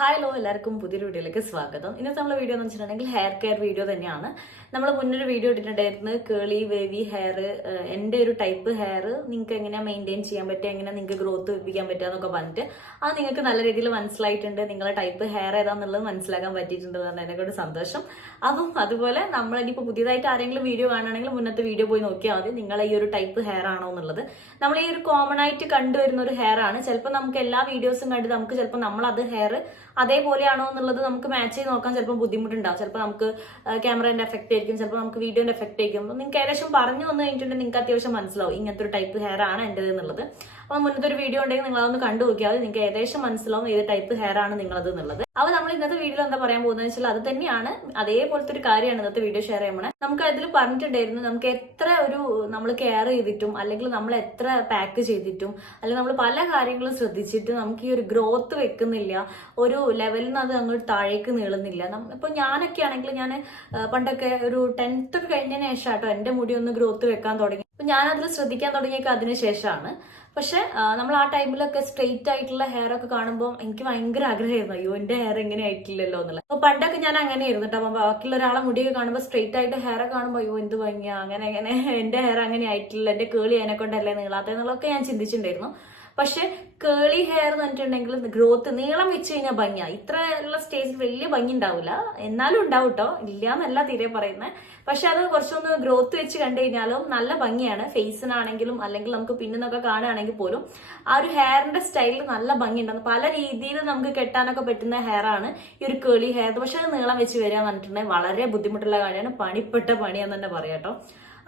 Hi hello എല്ലാവർക്കും പുതിയൊരു വീഡിയോയിലേക്ക് സ്വാഗതം. ഇന്നത്തെ നമ്മളെ വീഡിയോ എന്ന് വെച്ചിട്ടുണ്ടെങ്കിൽ ഹെയർ കെയർ വീഡിയോ തന്നെയാണ്. നമ്മൾ മുന്നൊരു വീഡിയോ ഇട്ടിട്ടുണ്ടായിരുന്നു കേളി വേവി ഹെയർ, എൻ്റെ ഒരു ടൈപ്പ് ഹെയർ നിങ്ങൾക്ക് എങ്ങനെയാണ് മെയിൻറ്റെയിൻ ചെയ്യാൻ പറ്റുക, എങ്ങനെ നിങ്ങൾക്ക് ഗ്രോത്ത് വെപ്പിക്കാൻ പറ്റുക എന്നൊക്കെ പറഞ്ഞിട്ട് അത് നിങ്ങൾക്ക് നല്ല രീതിയിൽ മനസ്സിലായിട്ടുണ്ട്. നിങ്ങളുടെ ടൈപ്പ് ഹെയർ ഏതാണെന്നുള്ളത് മനസ്സിലാക്കാൻ പറ്റിയിട്ടുണ്ട് എന്ന് എന്നെക്കൊണ്ട് സന്തോഷം. അപ്പം അതുപോലെ നമ്മളിനിപ്പോൾ പുതിയതായിട്ട് ആരെങ്കിലും വീഡിയോ കാണുകയാണെങ്കിൽ മുന്നത്തെ വീഡിയോ പോയി നോക്കിയാൽ മതി നിങ്ങളെ ഈ ഒരു ടൈപ്പ് ഹെയർ ആണോ എന്നുള്ളത്. നമ്മൾ ഈ ഒരു കോമൺ ആയിട്ട് കണ്ടുവരുന്ന ഒരു ഹെയർ ആണ്. ചിലപ്പോൾ നമുക്ക് എല്ലാ വീഡിയോസും കണ്ട് നമുക്ക് ചിലപ്പോൾ നമ്മളത് ഹെയർ അതേപോലെയാണോ എന്നുള്ളത് നമുക്ക് മാച്ച് ചെയ്ത് നോക്കാൻ ചിലപ്പോൾ ബുദ്ധിമുട്ടുണ്ടാവും. ചിലപ്പോൾ നമുക്ക് ക്യാമറേന്റെ എഫക്റ്റ് ആയിരിക്കും, ചിലപ്പോൾ നമുക്ക് വീഡിയോന്റെ എഫക്റ്റ് ആയിരിക്കും. അപ്പോൾ നിങ്ങൾക്ക് ഏകദേശം പറഞ്ഞു വന്നു കഴിഞ്ഞിട്ടുണ്ടെങ്കിൽ നിങ്ങൾക്ക് അത്യാവശ്യം മനസ്സിലാവും ഇങ്ങനത്തെ ഒരു ടൈപ്പ് ഹെയർ ആണ് എൻ്റെത് എന്നുള്ളത്. അപ്പോൾ മുന്നത്തെ ഒരു വീഡിയോ ഉണ്ടെങ്കിൽ നിങ്ങൾ അതൊന്ന് കണ്ടു നോക്കിയാൽ നിങ്ങൾക്ക് ഏകദേശം മനസ്സിലാവും ഏത് ടൈപ്പ് ഹെയർ ആണ് നിങ്ങളത് എന്നുള്ളത്. അപ്പോൾ നമ്മൾ ഇന്നത്തെ വീഡിയോയിൽ എന്താ പറയാൻ പോകുന്നത് വെച്ചാൽ അത് തന്നെയാണ്, അതേപോലത്തെ ഒരു കാര്യമാണ് ഇന്നത്തെ വീഡിയോ ഷെയർ ചെയ്യുമ്പോൾ. നമുക്ക് അതിൽ പറഞ്ഞിട്ടുണ്ടായിരുന്നു നമുക്ക് എത്ര നമ്മൾ കെയർ ചെയ്തിട്ടും അല്ലെങ്കിൽ നമ്മൾ എത്ര പാക്ക് ചെയ്തിട്ടും അല്ലെങ്കിൽ നമ്മൾ പല കാര്യങ്ങളും ശ്രദ്ധിച്ചിട്ടും നമുക്ക് ഈ ഒരു ഗ്രോത്ത് വെക്കുന്നില്ല, ഒരു ലെവലിൽ നിന്ന് അത് അങ്ങോട്ട് താഴേക്ക് നീളുന്നില്ല. ഇപ്പൊ ഞാനൊക്കെ ആണെങ്കിൽ ഞാൻ പണ്ടൊക്കെ ഒരു 10th ഒക്കെ കഴിഞ്ഞതിന് ശേഷം കേട്ടോ എന്റെ മുടി ഒന്ന് ഗ്രോത്ത് വെക്കാൻ തുടങ്ങി. അപ്പൊ ഞാൻ അതിൽ ശ്രദ്ധിക്കാൻ തുടങ്ങിയൊക്കെ അതിന് ശേഷമാണ്. പക്ഷെ നമ്മൾ ആ ടൈമിലൊക്കെ സ്ട്രെയിറ്റ് ആയിട്ടുള്ള ഹെയർ ഒക്കെ കാണുമ്പോൾ എനിക്ക് ഭയങ്കര ആഗ്രഹമായിരുന്നു, അയ്യോ എന്റെ ഹെയർ എങ്ങനെ ആയിട്ടില്ലല്ലോ എന്നുള്ളത്. അപ്പൊ പണ്ടൊക്കെ ഞാൻ അങ്ങനെ ആയിരുന്നു കേട്ടോ. ബാക്കിയുള്ള ഒരാളെ മുടിയൊക്കെ കാണുമ്പോൾ സ്ട്രെയിറ്റ് ആയിട്ട് ഹെയർ കാണുമ്പോൾ അയ്യോ എന്ത് ഭംഗിയാ, അങ്ങനെ എന്റെ ഹെയർ അങ്ങനെ ആയിട്ടില്ല, എന്റെ കേളി അതിനെ കൊണ്ടല്ലേ നീളാത്തെന്നുള്ളതൊക്കെ ഞാൻ ചിന്തിച്ചിട്ടുണ്ടായിരുന്നു. പക്ഷെ കേളി ഹെയർ എന്ന് പറഞ്ഞിട്ടുണ്ടെങ്കിൽ ഗ്രോത്ത് നീളം വെച്ച് കഴിഞ്ഞാൽ ഭംഗിയാ. ഇത്ര ഉള്ള സ്റ്റേജിൽ വലിയ ഭംഗി ഉണ്ടാവില്ല, എന്നാലും ഉണ്ടാവും കേട്ടോ, ഇല്ല എന്നല്ല തീരെ പറയുന്നത്. പക്ഷെ അത് കുറച്ചൊന്ന് ഗ്രോത്ത് വെച്ച് കണ്ടു കഴിഞ്ഞാലും നല്ല ഭംഗിയാണ്. ഫേസിനാണെങ്കിലും അല്ലെങ്കിൽ നമുക്ക് പിന്നൊക്കെ കാണുകയാണെങ്കിൽ പോലും ആ ഒരു ഹെയറിന്റെ സ്റ്റൈലിൽ നല്ല ഭംഗി ഉണ്ടാകും. പല രീതിയിൽ നമുക്ക് കെട്ടാനൊക്കെ പറ്റുന്ന ഹെയർ ആണ് ഈ ഒരു കേളി ഹെയർ. പക്ഷെ അത് നീളം വെച്ച് വരിക എന്ന് പറഞ്ഞിട്ടുണ്ടെങ്കിൽ വളരെ ബുദ്ധിമുട്ടുള്ള കാര്യമാണ്, പണിപ്പെട്ട പണിയാന്ന് തന്നെ പറയാം കേട്ടോ.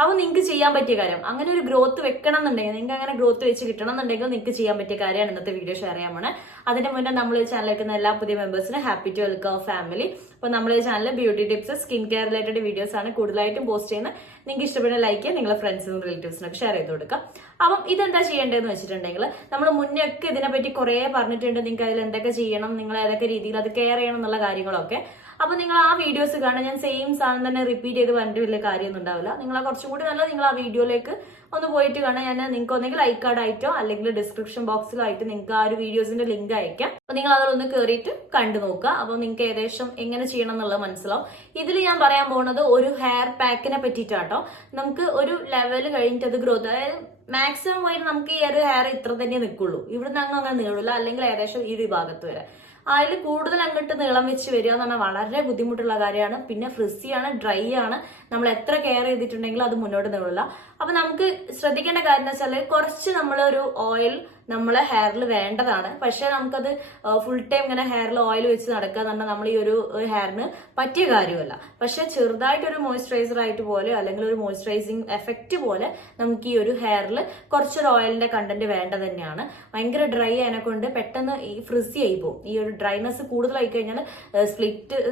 അപ്പൊ നിങ്ങൾക്ക് ചെയ്യാൻ പറ്റിയ കാര്യം, അങ്ങനെ ഒരു ഗ്രോത്ത് വെക്കണം എന്നുണ്ടെങ്കിൽ, നിങ്ങൾക്ക് അങ്ങനെ ഗ്രോത്ത് വെച്ച് കിട്ടണം എന്നുണ്ടെങ്കിൽ നിങ്ങൾക്ക് ചെയ്യാൻ പറ്റിയ കാര്യമാണ് ഇന്നത്തെ വീഡിയോ ഷെയർ ചെയ്യാൻ പോണേ. അതിന്റെ മുന്നേ നമ്മൾ ചാനലിലേക്കുന്ന എല്ലാ പുതിയ മെമ്പേഴ്സിനും ഹാപ്പി ടു വെൽക്കം ഫാമിലി. അപ്പൊ നമ്മുടെ ചാനലിൽ beauty tips, skin care related videos ആണ് കൂടുതലായിട്ടും പോസ്റ്റ് ചെയ്യുന്നത്. നിങ്ങൾക്ക് ഇഷ്ടപ്പെടുന്ന ലൈക്ക് നിങ്ങളുടെ ഫ്രണ്ട്സിനും റിലേറ്റീവ്സിനൊക്കെ ഷെയർ ചെയ്ത് കൊടുക്കുക. അപ്പം ഇതെന്താ ചെയ്യേണ്ടതെന്ന് വെച്ചിട്ടുണ്ടെങ്കിൽ നമ്മൾ മുന്നേ ഒക്കെ ഇതിനെപ്പറ്റി കുറെ പറഞ്ഞിട്ടുണ്ട്. നിങ്ങൾക്ക് അതിൽ എന്തൊക്കെ ചെയ്യണം, നിങ്ങൾ ഏതൊക്കെ രീതിയിൽ അത് കെയർ ചെയ്യണം എന്നുള്ള കാര്യങ്ങളൊക്കെ. അപ്പൊ നിങ്ങൾ ആ വീഡിയോസ് കാണാൻ ഞാൻ സെയിം സാധനം തന്നെ റിപ്പീറ്റ് ചെയ്ത് പറഞ്ഞിട്ട് വലിയ കാര്യമൊന്നും ഉണ്ടാവില്ല. നിങ്ങൾ കുറച്ചും കൂടി നല്ല നിങ്ങൾ ആ വീഡിയോയിലേക്ക് ഒന്ന് പോയിട്ട് കാണാൻ ഞാൻ നിങ്ങൾക്ക് ഒന്നെങ്കിൽ ഐ കാർഡ് ആയിട്ടോ അല്ലെങ്കിൽ ഡിസ്ക്രിപ്ഷൻ ബോക്സിലോ ആയിട്ട് നിങ്ങൾക്ക് ആ ഒരു വീഡിയോസിന്റെ ലിങ്ക് അയക്കാം. അപ്പൊ നിങ്ങൾ അതിലൊന്ന് കയറിയിട്ട് കണ്ടു നോക്കുക. അപ്പൊ നിങ്ങൾക്ക് ഏകദേശം എങ്ങനെ ചെയ്യണം എന്നുള്ളത് മനസ്സിലാവും. ഇതിൽ ഞാൻ പറയാൻ പോകുന്നത് ഒരു ഹെയർ പാക്കിനെ പറ്റിയിട്ടാട്ടോ. നമുക്ക് ഒരു ലെവൽ കഴിഞ്ഞിട്ട് അത് ഗ്രോത്ത്, അതായത് മാക്സിമം പോയിട്ട് നമുക്ക് ഈ ഒരു ഹെയർ ഇത്ര തന്നെ നിൽക്കുള്ളൂ, ഇവിടുന്ന് അങ്ങനെ നീളില്ല, അല്ലെങ്കിൽ ഏകദേശം ഈ ഒരു ഭാഗത്ത് വരെ. അതിൽ കൂടുതൽ അങ്ങോട്ട് നീളം വെച്ച് വരിക എന്ന് പറഞ്ഞാൽ വളരെ ബുദ്ധിമുട്ടുള്ള കാര്യമാണ്. പിന്നെ ഫ്രിസിയാണ്, ഡ്രൈ ആണ്. നമ്മൾ എത്ര കെയർ ചെയ്തിട്ടുണ്ടെങ്കിലും അത് മുന്നോട്ട് നീളില്ല. അപ്പൊ നമുക്ക് ശ്രദ്ധിക്കേണ്ട കാര്യം എന്ന് വെച്ചാൽ കുറച്ച് നമ്മളൊരു ഓയിൽ നമ്മളെ ഹെയറിൽ വേണ്ടതാണ്. പക്ഷെ നമുക്കത് ഫുൾ ടൈം ഇങ്ങനെ ഹെയറിൽ ഓയിൽ വെച്ച് നടക്കുക എന്ന് പറഞ്ഞാൽ നമ്മൾ ഈ ഒരു ഹെയറിന് പറ്റിയ കാര്യമല്ല. പക്ഷെ ചെറുതായിട്ടൊരു മോയ്സ്ചറൈസർ ആയിട്ട് പോലെ അല്ലെങ്കിൽ ഒരു മോയ്സ്ചറൈസിങ് എഫക്റ്റ് പോലെ നമുക്ക് ഈ ഒരു ഹെയറിൽ കുറച്ചൊരു ഓയിലിന്റെ കണ്ടന്റ് വേണ്ടത് തന്നെയാണ്. ഭയങ്കര ഡ്രൈ അതിനെ കൊണ്ട് പെട്ടെന്ന് ഈ ഫ്രിസി ആയി പോകും. ഈ ഒരു ഡ്രൈനെസ് കൂടുതലായി കഴിഞ്ഞാൽ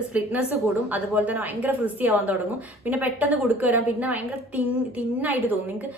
സ്പ്ലിറ്റ്നെസ് കൂടും, അതുപോലെ തന്നെ ഭയങ്കര ഫ്രിസി ആവാൻ തുടങ്ങും. പിന്നെ പെട്ടെന്ന് കൊടുക്കുക വരാം, പിന്നെ ഭയങ്കര തിന്നായിട്ട് തോന്നും. നിങ്ങൾക്ക്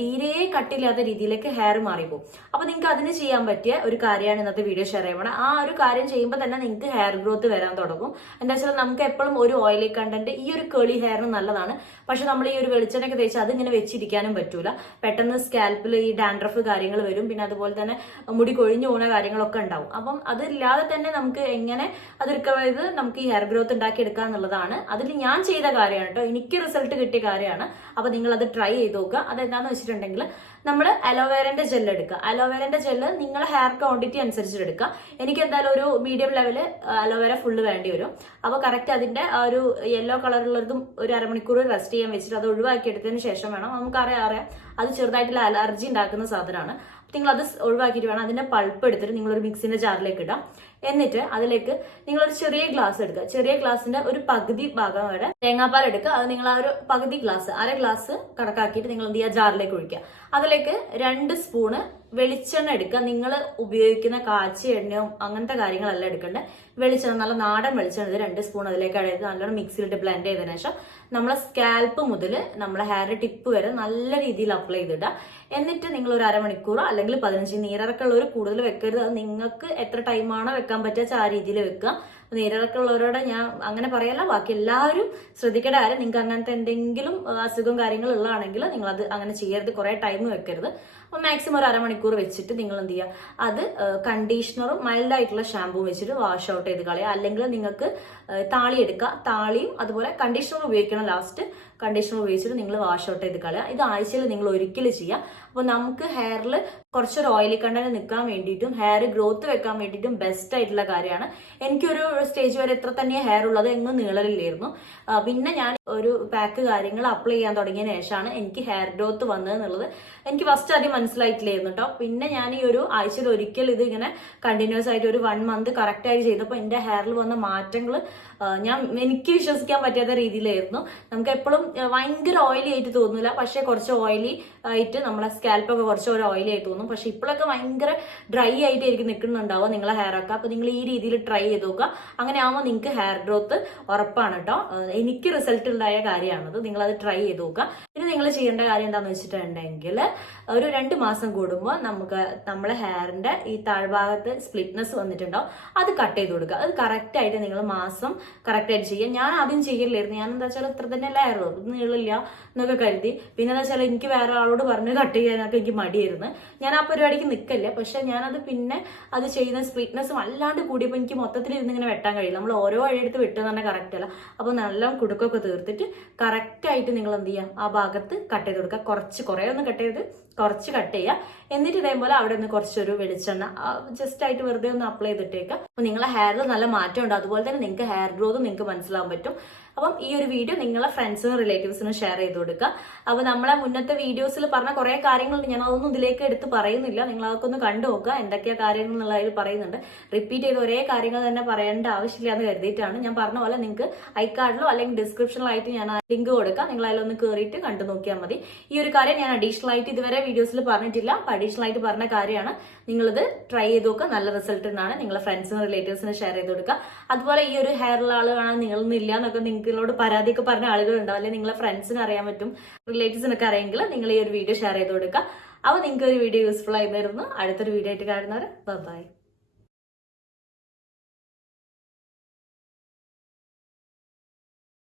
തീരെ കട്ടില്ലാത്ത രീതിയിലേക്ക് ഹെയർ മാറിപ്പോകും. അപ്പൊ നിങ്ങൾക്ക് അതിന് ചെയ്യാൻ പറ്റിയ ഒരു കാര്യമാണ് ഇന്നത്തെ വീഡിയോ ഷെയർ ചെയ്യുമ്പോൾ. ആ ഒരു കാര്യം ചെയ്യുമ്പോൾ തന്നെ നിങ്ങൾക്ക് ഹെയർ ഗ്രോത്ത് വരാൻ തുടങ്ങും. എന്താ വെച്ചാൽ നമുക്ക് എപ്പോഴും ഒരു ഓയിലി കണ്ടന്റ് ഈ ഒരു കേളി ഹെയറിന് നല്ലതാണ്. പക്ഷെ നമ്മൾ ഈ ഒരു വെളിച്ചെണ്ണയൊക്കെ തേച്ച് അതിങ്ങനെ വെച്ചിരിക്കാനും പറ്റൂല. പെട്ടെന്ന് സ്കാൽപ്പിൽ ഈ ഡാൻഡ്രഫ് കാര്യങ്ങൾ വരും. പിന്നെ അതുപോലെ തന്നെ മുടി കൊഴിഞ്ഞു പോകുന്ന കാര്യങ്ങളൊക്കെ ഉണ്ടാവും. അപ്പം അതില്ലാതെ തന്നെ നമുക്ക് എങ്ങനെ അത് റിക്കവർ ചെയ്ത് നമുക്ക് ഈ ഹെയർ ഗ്രോത്ത് ഉണ്ടാക്കിയെടുക്കുക എന്നുള്ളതാണ് അതിൽ ഞാൻ ചെയ്ത കാര്യമാണ് കേട്ടോ. എനിക്ക് റിസൾട്ട് കിട്ടിയ കാര്യമാണ്. അപ്പൊ നിങ്ങൾ അത് ട്രൈ ചെയ്ത് നോക്കുക. അതെന്താന്ന് വെച്ചിട്ടുണ്ടെങ്കിൽ നമ്മൾ അലോവേരന്റെ ജെല്ല് എടുക്കുക. അലോവേരന്റെ ജെല്ല് നിങ്ങളെ ഹെയർ ക്വാണ്ടിറ്റി അനുസരിച്ചിട്ട് എടുക്കുക. എനിക്ക് എന്തായാലും ഒരു മീഡിയം ലെവല് അലോവേര ഫുള്ള് വേണ്ടി വരും. അപ്പോൾ കറക്റ്റ് അതിന്റെ ആ ഒരു യെല്ലോ കളറുള്ളതും ഒരു അരമണിക്കൂർ റെസ്റ്റ് ചെയ്യാൻ വെച്ചിട്ട് അത് ഒഴിവാക്കി എടുത്തതിന് ശേഷം വേണം. നമുക്കറിയാം അത് ചെറുതായിട്ടുള്ള അലർജി ഉണ്ടാക്കുന്ന സാധനമാണ്. നിങ്ങൾ അത് ഒഴിവാക്കിയിട്ട് വേണം അതിന്റെ പൾപ്പ് എടുത്തിട്ട് നിങ്ങളൊരു മിക്സിന്റെ ജാറിലേക്ക് ഇടാം. എന്നിട്ട് അതിലേക്ക് നിങ്ങളൊരു ചെറിയ ഗ്ലാസ് എടുക്കുക. ചെറിയ ഗ്ലാസിന്റെ ഒരു പകുതി ഭാഗം വരെ തേങ്ങാപ്പാൽ എടുക്കുക. അത് നിങ്ങൾ ആ ഒരു പകുതി ഗ്ലാസ്, അര ഗ്ലാസ് കണക്കാക്കിയിട്ട് നിങ്ങൾ എന്ത് ചെയ്യുക, ജാറിലേക്ക് ഒഴിക്കുക. അതിലേക്ക് 2 സ്പൂണ് വെളിച്ചെണ്ണ എടുക്കുക. നിങ്ങൾ ഉപയോഗിക്കുന്ന കാച്ചിയ എണ്ണയോ അങ്ങനത്തെ കാര്യങ്ങളല്ല എടുക്കേണ്ടത്. വെളിച്ചെണ്ണ, നല്ല നാടൻ വെളിച്ചെണ്ണ 2 സ്പൂൺ അതിലേക്ക് അടയത് നല്ലോണം മിക്സിയിലിട്ട് ബ്ലെൻഡ് ചെയ്തതിനു ശേഷം നമ്മളെ സ്കാൽപ്പ് മുതൽ നമ്മളെ ഹെയർ ടിപ്പ് വരെ നല്ല രീതിയിൽ അപ്ലൈ ചെയ്തിടുക. എന്നിട്ട് നിങ്ങൾ ഒരു അരമണിക്കൂറോ അല്ലെങ്കിൽ 15 നീരിറക്കുള്ളവർ കൂടുതൽ വെക്കരുത്. അത് നിങ്ങൾക്ക് എത്ര ടൈമാണോ വെക്കാൻ പറ്റുക ആ രീതിയിൽ വെക്കുക. നീരിറക്കം ഉള്ളവരോട് ഞാൻ അങ്ങനെ പറയല്ല, ബാക്കി എല്ലാവരും ശ്രദ്ധിക്കേണ്ട കാര്യം, നിങ്ങൾക്ക് അങ്ങനത്തെ എന്തെങ്കിലും അസുഖം കാര്യങ്ങൾ ഉള്ളതാണെങ്കിൽ നിങ്ങൾ അത് അങ്ങനെ ചെയ്യരുത്, കുറെ ടൈം വെക്കരുത്. അപ്പോൾ മാക്സിമം ഒരു അരമണിക്കൂർ വെച്ചിട്ട് നിങ്ങൾ എന്ത് ചെയ്യുക, അത് കണ്ടീഷണറും മൈൽഡ് ആയിട്ടുള്ള ഷാമ്പൂ വെച്ചിട്ട് വാഷ് ഔട്ട് ചെയ്ത് കളയുക. അല്ലെങ്കിൽ നിങ്ങൾക്ക് താളി എടുക്കുക, താളിയും അതുപോലെ കണ്ടീഷണർ ഉപയോഗിക്കണം. ലാസ്റ്റ് കണ്ടീഷണർ ഉപയോഗിച്ചിട്ട് നിങ്ങൾ വാഷ് ഔട്ട് ചെയ്ത് കളയുക. ഇത് ആഴ്ചയിൽ നിങ്ങൾ ഒരിക്കലും ചെയ്യുക. അപ്പോൾ നമുക്ക് ഹെയറിൽ കുറച്ചൊരു ഓയിലി കണ്ടന്റ് നിൽക്കാൻ വേണ്ടിയിട്ടും ഹെയർ ഗ്രോത്ത് വെക്കാൻ വേണ്ടിയിട്ടും ബെസ്റ്റ് ആയിട്ടുള്ള കാര്യമാണ്. എനിക്കൊരു സ്റ്റേജ് വരെ എത്ര തന്നെ ഹെയർ ഉള്ളത് എങ്ങും നീളലില്ലായിരുന്നു. പിന്നെ ഞാൻ ഒരു പാക്ക് കാര്യങ്ങൾ അപ്ലൈ ചെയ്യാൻ തുടങ്ങിയതിന് ശേഷമാണ് എനിക്ക് ഹെയർ ഗ്രോത്ത് വന്നത് എന്നുള്ളത് എനിക്ക് ഫസ്റ്റ് ആദ്യം മനസ്സിലായിട്ടില്ലായിരുന്നു കേട്ടോ. പിന്നെ ഞാൻ ഈ ഒരു ആഴ്ചയിൽ ഒരിക്കൽ ഇത് ഇങ്ങനെ കണ്ടിന്യൂസ് ആയിട്ട് ഒരു 1 മന്ത് കറക്റ്റായി ചെയ്തപ്പോൾ എൻ്റെ ഹെയറിൽ വന്ന മാറ്റങ്ങൾ എനിക്ക് വിശ്വസിക്കാൻ പറ്റാത്ത രീതിയിലായിരുന്നു. നമുക്ക് എപ്പോഴും ഭയങ്കര ഓയിലി ആയിട്ട് തോന്നില്ല, പക്ഷെ കുറച്ച് ഓയിലി ആയിട്ട് നമ്മളെ സ്കാൽപ്പൊക്കെ കുറച്ച് ഒരു ഓയിലി ആയിട്ട് തോന്നും. പക്ഷെ ഇപ്പോഴൊക്കെ ഭയങ്കര ഡ്രൈ ആയിട്ടായിരിക്കും നിൽക്കുന്നുണ്ടാവുക നിങ്ങളെ ഹെയറൊക്കെ. അപ്പൊ നിങ്ങൾ ഈ രീതിയിൽ ട്രൈ ചെയ്ത് നോക്കുക. അങ്ങനെ ആവുമ്പോൾ നിങ്ങൾക്ക് ഹെയർ ഗ്രോത്ത് ഉറപ്പാണ് കേട്ടോ. എനിക്ക് റിസൾട്ട് ഉണ്ടായ കാര്യമാണത്. നിങ്ങൾ അത് ട്രൈ ചെയ്ത് നോക്കുക. പിന്നെ നിങ്ങൾ ചെയ്യേണ്ട കാര്യം എന്താണെന്ന് വെച്ചിട്ടുണ്ടെങ്കിൽ ഒരു 2 മാസം കൂടുമ്പോൾ നമുക്ക് നമ്മളെ ഹെയറിന്റെ ഈ താഴ്ഭാഗത്ത് സ്പ്ലിറ്റ്നെസ് വന്നിട്ടുണ്ടോ അത് കട്ട് ചെയ്ത് കൊടുക്കുക. അത് കറക്റ്റ് ആയിട്ട് നിങ്ങൾ മാസം കറക്റ്റ് ആയിട്ട് ചെയ്യുക. ഞാൻ ആദ്യം ചെയ്യില്ലായിരുന്നു. ഞാൻ എന്താ വെച്ചാൽ ഇത്ര തന്നെ അല്ലായിരുന്നു, നീളില്ല എന്നൊക്കെ കരുതി. പിന്നെ എന്താ വെച്ചാൽ എനിക്ക് വേറെ ആളോട് പറഞ്ഞ് കട്ട് ചെയ്യാനൊക്കെ എനിക്ക് മടിയായിരുന്നു. ഞാൻ ആ പരിപാടിക്ക് നിൽക്കില്ല. പക്ഷെ ഞാനത് പിന്നെ അത് ചെയ്യുന്ന സ്പ്ലിറ്റ്നെസ് വല്ലാണ്ട് കൂടിയപ്പോൾ എനിക്ക് മൊത്തത്തിൽ ഇരുന്നിങ്ങനെ വെട്ടാൻ കഴിയില്ല. നമ്മൾ ഓരോ വഴിയെടുത്ത് വെട്ടുക തന്നെ കറക്റ്റ് അല്ല. അപ്പോൾ നല്ല കുടുക്കൊക്കെ തീർത്തിട്ട് കറക്റ്റായിട്ട് നിങ്ങൾ എന്ത് ചെയ്യാം, ആ ഭാഗത്ത് കട്ട് ചെയ്ത് കൊടുക്കുക. കുറേ ഒന്നും കട്ട് ചെയ്ത് കുറച്ച് കട്ട് ചെയ്യുക. എന്നിട്ട് ഇതേപോലെ അവിടെ നിന്ന് കുറച്ചൊരു വെളിച്ചെണ്ണ ജസ്റ്റ് ആയിട്ട് വെറുതെ ഒന്ന് അപ്ലൈ ചെയ്തിട്ടേക്കുക. അപ്പോൾ നിങ്ങളെ ഹെയറിൽ നല്ല മാറ്റം ഉണ്ട്. അതുപോലെ തന്നെ നിങ്ങൾക്ക് ഹെയർ ഗ്രോത്ത് നിങ്ങൾക്ക് മനസ്സിലാവാൻ പറ്റും. അപ്പം ഈ ഒരു വീഡിയോ നിങ്ങളെ ഫ്രണ്ട്സിനും റിലേറ്റീവ്സിനും ഷെയർ ചെയ്ത് കൊടുക്കുക. അപ്പോൾ നമ്മളെ മുന്നത്തെ വീഡിയോസിൽ പറഞ്ഞ കുറേ കാര്യങ്ങളുണ്ട്, ഞാൻ അതൊന്നും ഇതിലേക്ക് എടുത്ത് പറയുന്നില്ല. നിങ്ങൾ അതൊക്കെ ഒന്ന് കണ്ടു നോക്കുക, എന്തൊക്കെയാണ് കാര്യങ്ങൾ എന്നുള്ളതിൽ പറയുന്നുണ്ട്. റിപ്പീറ്റ് ചെയ്ത് ഒരേ കാര്യങ്ങൾ തന്നെ പറയേണ്ട ആവശ്യമില്ല എന്ന് കരുതിയിട്ടാണ്. ഞാൻ പറഞ്ഞ പോലെ നിങ്ങൾക്ക് ഐക്കാർഡിലോ അല്ലെങ്കിൽ ഡിസ്ക്രിപ്ഷനിലോ ആയിട്ട് ഞാൻ ലിങ്ക് കൊടുക്കാം. നിങ്ങൾ അതിലൊന്ന് കയറിയിട്ട് കണ്ടു നോക്കിയാൽ മതി. ഈ ഒരു കാര്യം ഞാൻ അഡീഷണൽ ആയിട്ട് ഇതുവരെ വീഡിയോസിൽ പറഞ്ഞിട്ടില്ല. അഡീഷണൽ ആയിട്ട് പറഞ്ഞ കാര്യമാണ്. നിങ്ങളിത് ട്രൈ ചെയ്ത് നോക്കുക. നല്ല റിസൾട്ട് ഉണ്ടാണ്. നിങ്ങളെ ഫ്രണ്ട്സിനും റിലേറ്റീവ്സിനും ഷെയർ ചെയ്ത് കൊടുക്കുക. അതുപോലെ ഈ ഒരു ഹെയറുള്ള ആൾ കാണാൻ നിങ്ങളൊന്നും എന്നൊക്കെ നിങ്ങളോട് പരാതിയൊക്കെ പറഞ്ഞ ആളുകളുണ്ടാവും, അല്ലെങ്കിൽ നിങ്ങളെ ഫ്രണ്ട്സിന് അറിയാൻ പറ്റും, റിലേറ്റീവ്സിനൊക്കെ അറിയെങ്കിൽ നിങ്ങൾ ഈ ഒരു വീഡിയോ ഷെയർ ചെയ്ത് കൊടുക്കുക. അപ്പോൾ നിങ്ങൾക്ക് ഒരു വീഡിയോ യൂസ്ഫുൾ ആയി വരുന്നു. അടുത്തൊരു വീഡിയോ ആയിട്ട് കാണുന്നവരെ ബൈ.